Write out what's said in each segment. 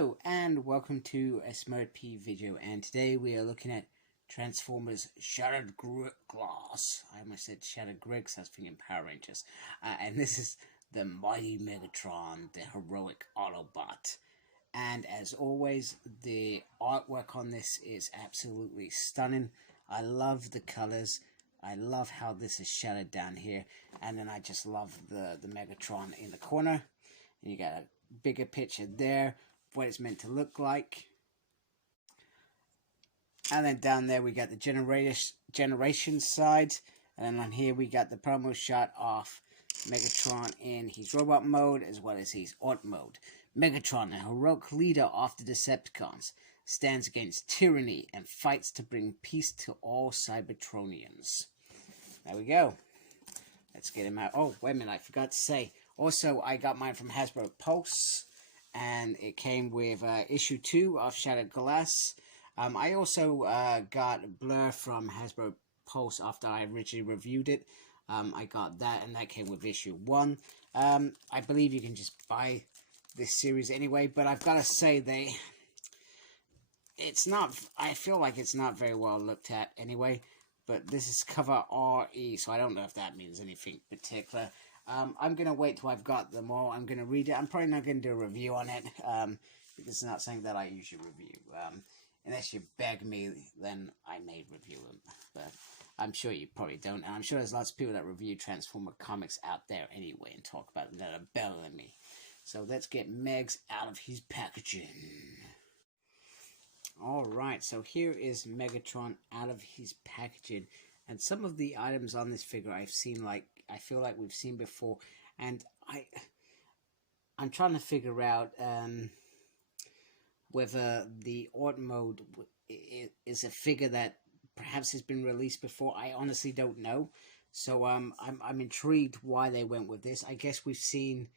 Hello and welcome to a Smart P video, and today we are looking at Transformers Shattered Glass. I almost said Shattered Griggs, I was thinking Power Rangers. And this is the mighty Megatron, the heroic Autobot. And as always, the artwork on this is absolutely stunning. I love the colors. I love how this is shattered down here. And then I just love the Megatron in the corner. And you got a bigger picture there, what it's meant to look like. And then down there we got the generation side. And then on here we got the promo shot of Megatron in his robot mode as well as his Orb Mode. Megatron, a heroic leader of the Decepticons, stands against tyranny and fights to bring peace to all Cybertronians. There we go. Let's get him out. Oh, wait a minute, I forgot to say. Also, I got mine from Hasbro Pulse, and it came with issue 2 of Shattered Glass. I also got Blur from Hasbro Pulse after I originally reviewed it. I got that, and that came with issue 1. I believe you can just buy this series anyway, but I've got to say I feel like it's not very well looked at anyway, but this is cover RE, so I don't know if that means anything particular. I'm going to wait till I've got them all. I'm going to read it. I'm probably not going to do a review on it, because it's not something that I usually review. Unless you beg me, then I may review them, but I'm sure you probably don't, and I'm sure there's lots of people that review Transformer comics out there anyway and talk about them that are better than me. So let's get Megs out of his packaging. Alright, so here is Megatron out of his packaging. And some of the items on this figure I feel like we've seen before. And I'm trying to figure out whether the Orb Mode is a figure that perhaps has been released before. I honestly don't know. So I'm intrigued why they went with this. I guess we've seen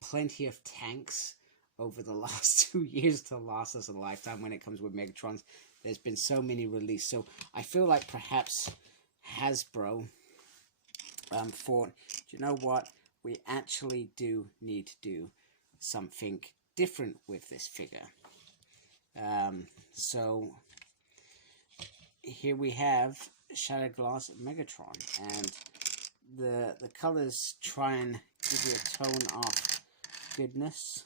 plenty of tanks over the last 2 years to last us a lifetime when it comes with Megatrons. There's been so many released. So I feel like perhaps Hasbro thought, you know what? We actually do need to do something different with this figure. So here we have Shattered Glass Megatron, and the colors try and give you a tone of goodness.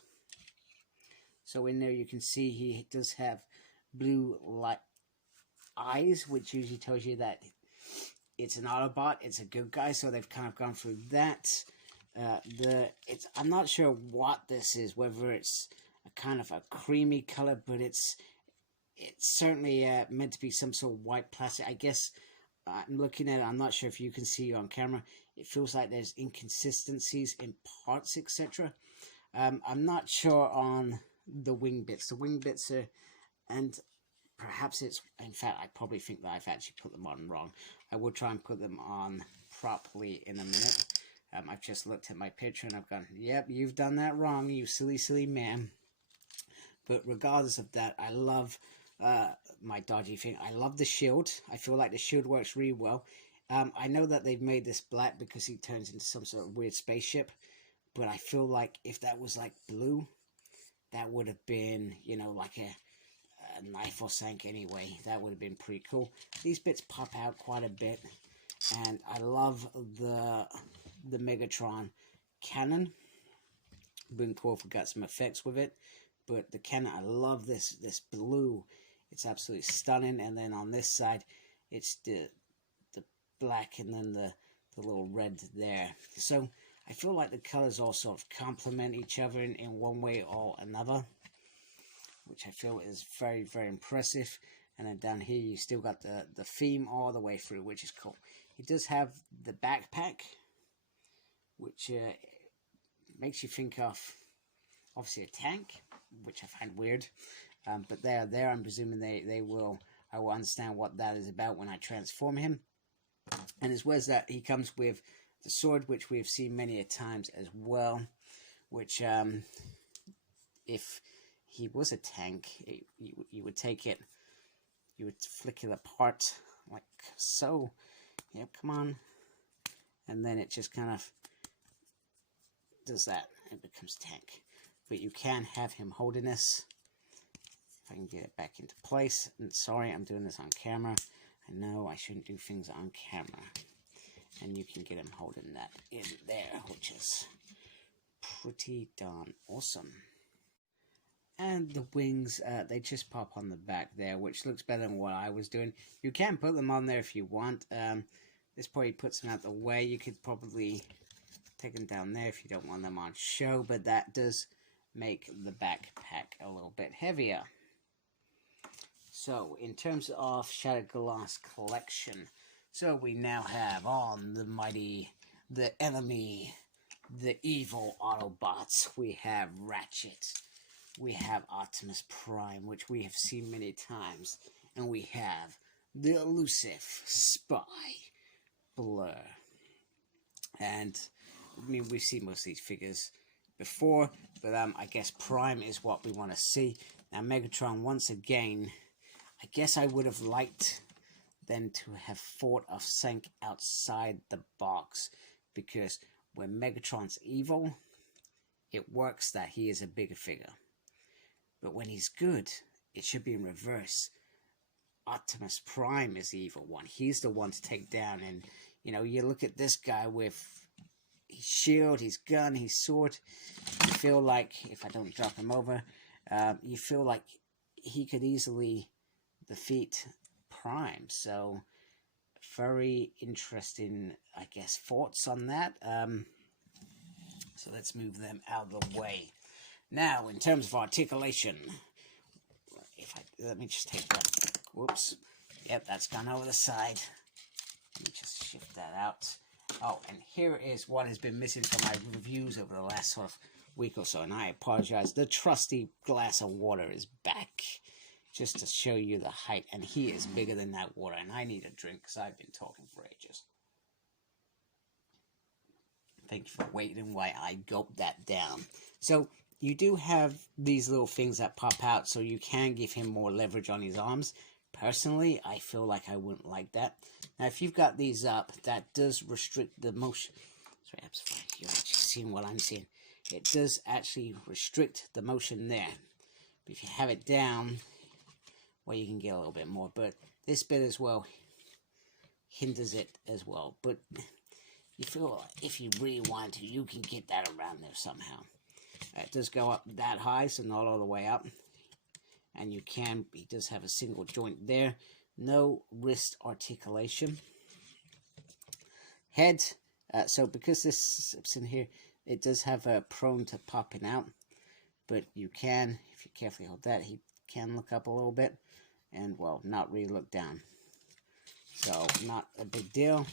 So in there you can see he does have blue light eyes, which usually tells you that it's an Autobot, it's a good guy, so they've kind of gone through that. I'm not sure what this is, whether it's a kind of a creamy color, but it's certainly meant to be some sort of white plastic. I guess I'm looking at it, I'm not sure if you can see on camera, it feels like there's inconsistencies in parts, etc. I'm not sure on the wing bits. The wing bits are, and perhaps it's, in fact, I probably think that I've actually put them on wrong. I will try and put them on properly in a minute. I've just looked at my picture and I've gone, yep, you've done that wrong, you silly, silly man. But regardless of that, I love my dodgy thing. I love the shield. I feel like the shield works really well. I know that they've made this black because he turns into some sort of weird spaceship. But I feel like if that was like blue, that would have been, you know, like a knife or something anyway. That would have been pretty cool. These bits pop out quite a bit. And I love the Megatron cannon. Been cool if we got some effects with it. But the cannon, I love this blue. It's absolutely stunning. And then on this side, it's the black and then the little red there. So I feel like the colors all sort of complement each other in one way or another, which I feel is very, very impressive. And then down here, you still got the theme all the way through, which is cool. He does have the backpack, which makes you think of, obviously, a tank, which I find weird. But they are there. I'm presuming I will understand what that is about when I transform him. And as well as that, he comes with the sword, which we've seen many a times as well, which if he was a tank, you would take it, you would flick it apart like so. Yep, come on. And then it just kind of does that. It becomes tank. But you can have him holding this, If I can get it back into place. And sorry, I'm doing this on camera. I know I shouldn't do things on camera. And you can get him holding that in there, which is pretty darn awesome. And the wings, they just pop on the back there, which looks better than what I was doing. You can put them on there if you want. This probably puts them out the way. You could probably take them down there if you don't want them on show, but that does make the backpack a little bit heavier. So, in terms of Shattered Glass collection, so we now have on the mighty, the enemy, the evil Autobots. We have Ratchet. We have Optimus Prime, which we have seen many times. And we have the elusive Spy, Blur. And, I mean, we've seen most of these figures before, but I guess Prime is what we want to see. Now, Megatron, once again, I guess I would have liked them to have thought of something outside the box, because when Megatron's evil, it works that he is a bigger figure. But when he's good, it should be in reverse. Optimus Prime is the evil one. He's the one to take down. And, you know, you look at this guy with his shield, his gun, his sword. You feel like, if I don't drop him over, you feel like he could easily defeat Prime. So, very interesting, I guess, thoughts on that. So let's move them out of the way. Now, in terms of articulation, let me just take that. Whoops. Yep, that's gone over the side. Let me just shift that out. Oh, and here is what has been missing from my reviews over the last sort of week or so, and I apologize. The trusty glass of water is back, just to show you the height, and he is bigger than that water, and I need a drink because I've been talking for ages. Thank you for waiting while I gulp that down. So, you do have these little things that pop out, so you can give him more leverage on his arms. Personally, I feel like I wouldn't like that. Now, if you've got these up, that does restrict the motion. Sorry, I'm sorry, you're actually seeing what I'm seeing. It does actually restrict the motion there. But if you have it down, well, you can get a little bit more. But this bit as well hinders it as well. But you feel like if you really want to, you can get that around there somehow. It does go up that high, so not all the way up. And you can, he does have a single joint there. No wrist articulation. Head, so because this slips in here, it does have a prone to popping out. But you can, if you carefully hold that, he can look up a little bit. And, well, not really look down. So, not a big deal.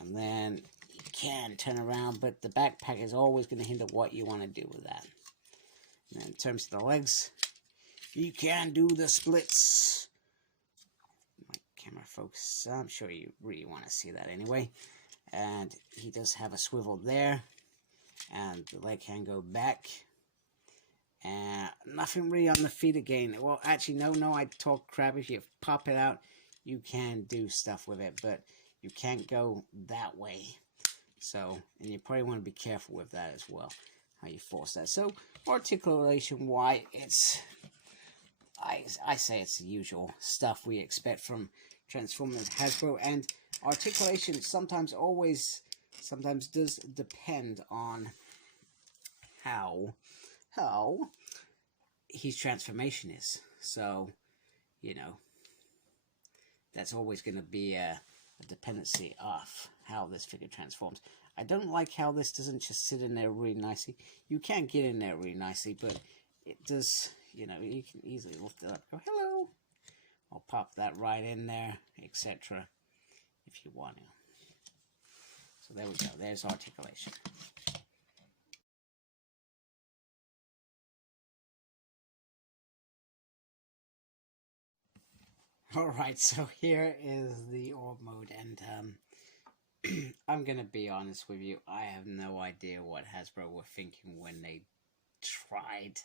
And then you can turn around, but the backpack is always going to hinder what you want to do with that. And in terms of the legs, you can do the splits. My camera focus, I'm sure you really want to see that anyway. And he does have a swivel there, and the leg can go back. And nothing really on the feet again. Well, actually, no, I talk crap. If you pop it out, you can do stuff with it, but you can't go that way. So, and you probably want to be careful with that as well, how you force that. So, articulation-wise, it's, I say it's the usual stuff we expect from Transformers Hasbro, and articulation sometimes does depend on how his transformation is. So, you know, that's always going to be a dependency of how this figure transforms. I don't like how this doesn't just sit in there really nicely. You can get in there really nicely, but it does, you know, you can easily lift it up, go, hello, I'll pop that right in there, etc. if you want to. So there we go, there's articulation. Alright, so here is the Orb Mode, and I'm gonna be honest with you, I have no idea what Hasbro were thinking when they tried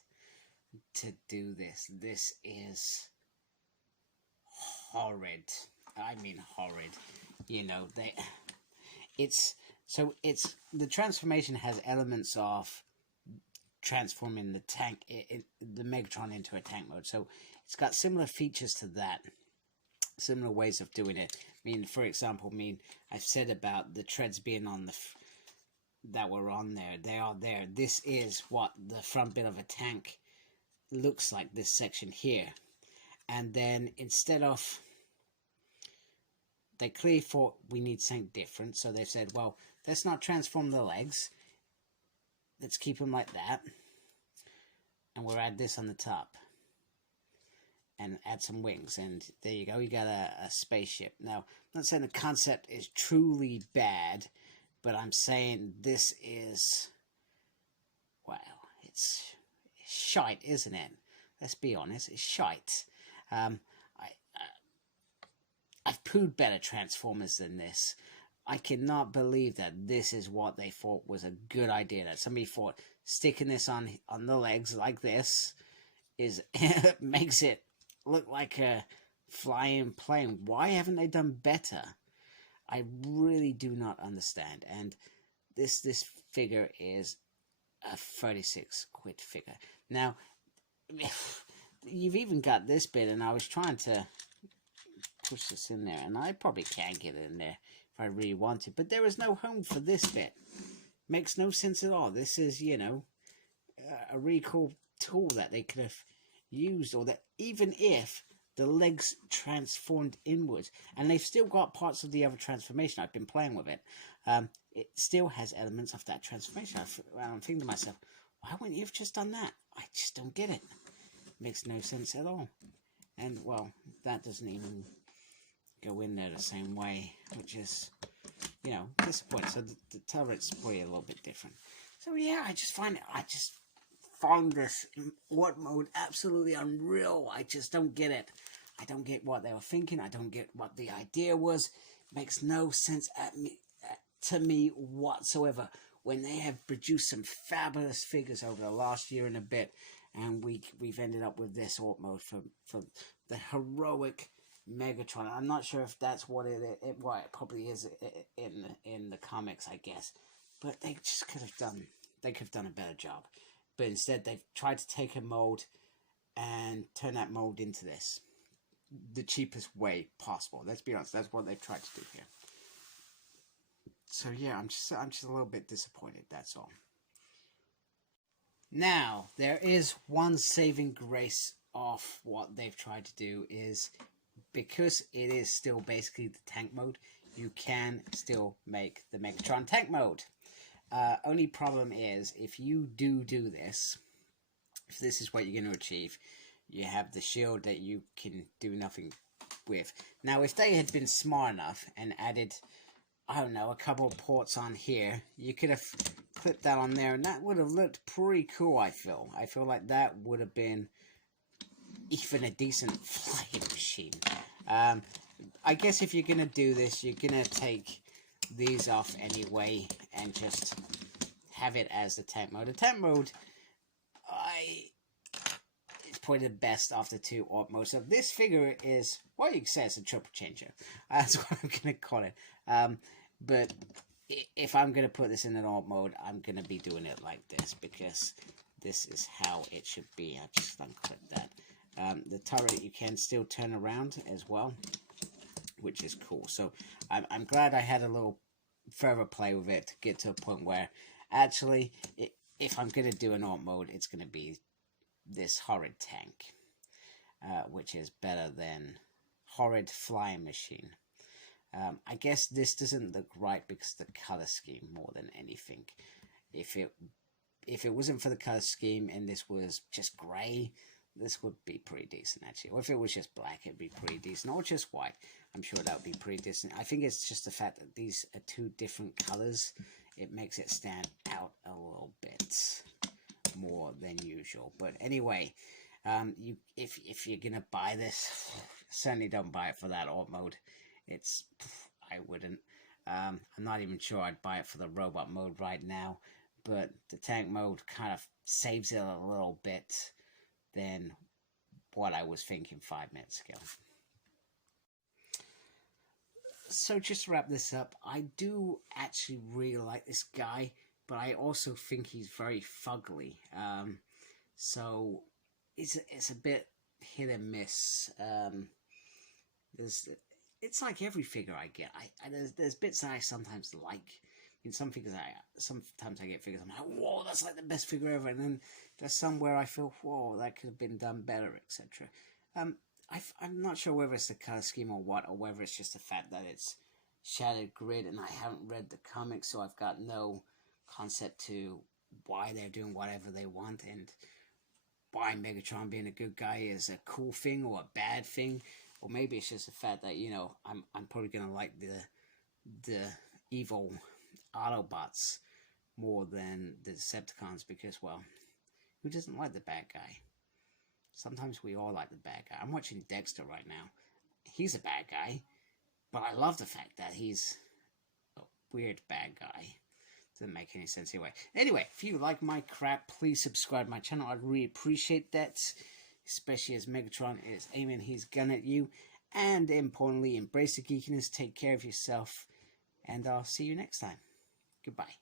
to do this. This is horrid. I mean horrid. You know, the transformation has elements of transforming the tank, the Megatron into a tank mode. So it's got similar features to that, similar ways of doing it. I mean, for example, I've said about the treads being on that were on there. They are there. This is what the front bit of a tank looks like, this section here. And then instead of, they clearly thought we need something different, so they said, well, let's not transform the legs, let's keep them like that, and we'll add this on the top and add some wings, and there you go, you got a spaceship. Now, I'm not saying the concept is truly bad, but I'm saying this is, well, it's shite, isn't it? Let's be honest, it's shite. I've pooed better Transformers than this. I cannot believe that this is what they thought was a good idea. That somebody thought sticking this on the legs like this is makes it look like a flying plane. Why haven't they done better? I really do not understand. And this figure is a 36 quid figure. Now, you've even got this bit, and I was trying to push this in there, and I probably can get it in there if I really want to, but there is no home for this bit. Makes no sense at all. This is, you know, a really cool tool that they could have used, or that even if the legs transformed inwards, and they've still got parts of the other transformation. I've been playing with it. It still has elements of that transformation. I'm thinking to myself, why wouldn't you have just done that? I just don't get it. Makes no sense at all. And, well, that doesn't even go in there the same way, which is, you know, disappointing. So the turret's probably a little bit different. So, yeah, I just find this Orb Mode absolutely unreal. I just don't get it. I don't get what they were thinking. I don't get what the idea was. It makes no sense to me whatsoever, when they have produced some fabulous figures over the last year and a bit, and we've ended up with this Orb Mode for the heroic Megatron. I'm not sure if that's what it probably is in the comics, I guess, but they just could have done a better job. But instead, they've tried to take a mold and turn that mold into this, the cheapest way possible. Let's be honest, that's what they've tried to do here. So yeah, I'm just a little bit disappointed. That's all. Now, there is one saving grace of what they've tried to do, is because it is still basically the tank mode, you can still make the Megatron tank mode. Only problem is, if you do this, if this is what you're going to achieve, you have the shield that you can do nothing with. Now, if they had been smart enough and added, I don't know, a couple of ports on here, you could have clipped that on there, and that would have looked pretty cool, I feel. I feel like that would have been even a decent flying machine. I guess if you're going to do this, you're going to take these off anyway and just have it as the tank mode. The tank mode, it's probably the best of the two Orb modes. So this figure is, well, you can say it's a triple changer. That's what I'm going to call it. But if I'm going to put this in an Orb mode, I'm going to be doing it like this, because this is how it should be. I've just unclipped that. The turret you can still turn around as well, which is cool. So I'm glad I had a little further play with it to get to a point where actually, if I'm going to do an Orb mode, it's going to be this horrid tank, which is better than horrid flying machine. I guess this doesn't look right because of the color scheme more than anything. If it wasn't for the color scheme and this was just grey, this would be pretty decent, actually. Or if it was just black, it'd be pretty decent. Or just white, I'm sure that would be pretty decent. I think it's just the fact that these are two different colors. It makes it stand out a little bit more than usual. But anyway, if you're gonna buy this, certainly don't buy it for that Orb mode. I wouldn't. I'm not even sure I'd buy it for the robot mode right now. But the tank mode kind of saves it a little bit than what I was thinking 5 minutes ago. So just to wrap this up, I do actually really like this guy, but I also think he's very fugly. So it's a bit hit and miss. It's like every figure I get. There's bits that I sometimes like. In some figures, sometimes I get figures I'm like, whoa, that's like the best figure ever, and then there's some where I feel, whoa, that could have been done better, etc. I'm not sure whether it's the color scheme or what, or whether it's just the fact that it's Shattered Grid, and I haven't read the comics, so I've got no concept to why they're doing whatever they want, and why Megatron being a good guy is a cool thing or a bad thing, or maybe it's just the fact that, you know, I'm probably gonna like the evil Autobots more than the Decepticons, because, well, who doesn't like the bad guy? Sometimes we all like the bad guy. I'm watching Dexter right now. He's a bad guy, but I love the fact that he's a weird bad guy. Doesn't make any sense anyway. Anyway, if you like my crap, please subscribe to my channel. I'd really appreciate that, especially as Megatron is aiming his gun at you. And importantly, embrace the geekiness, take care of yourself, and I'll see you next time. Goodbye.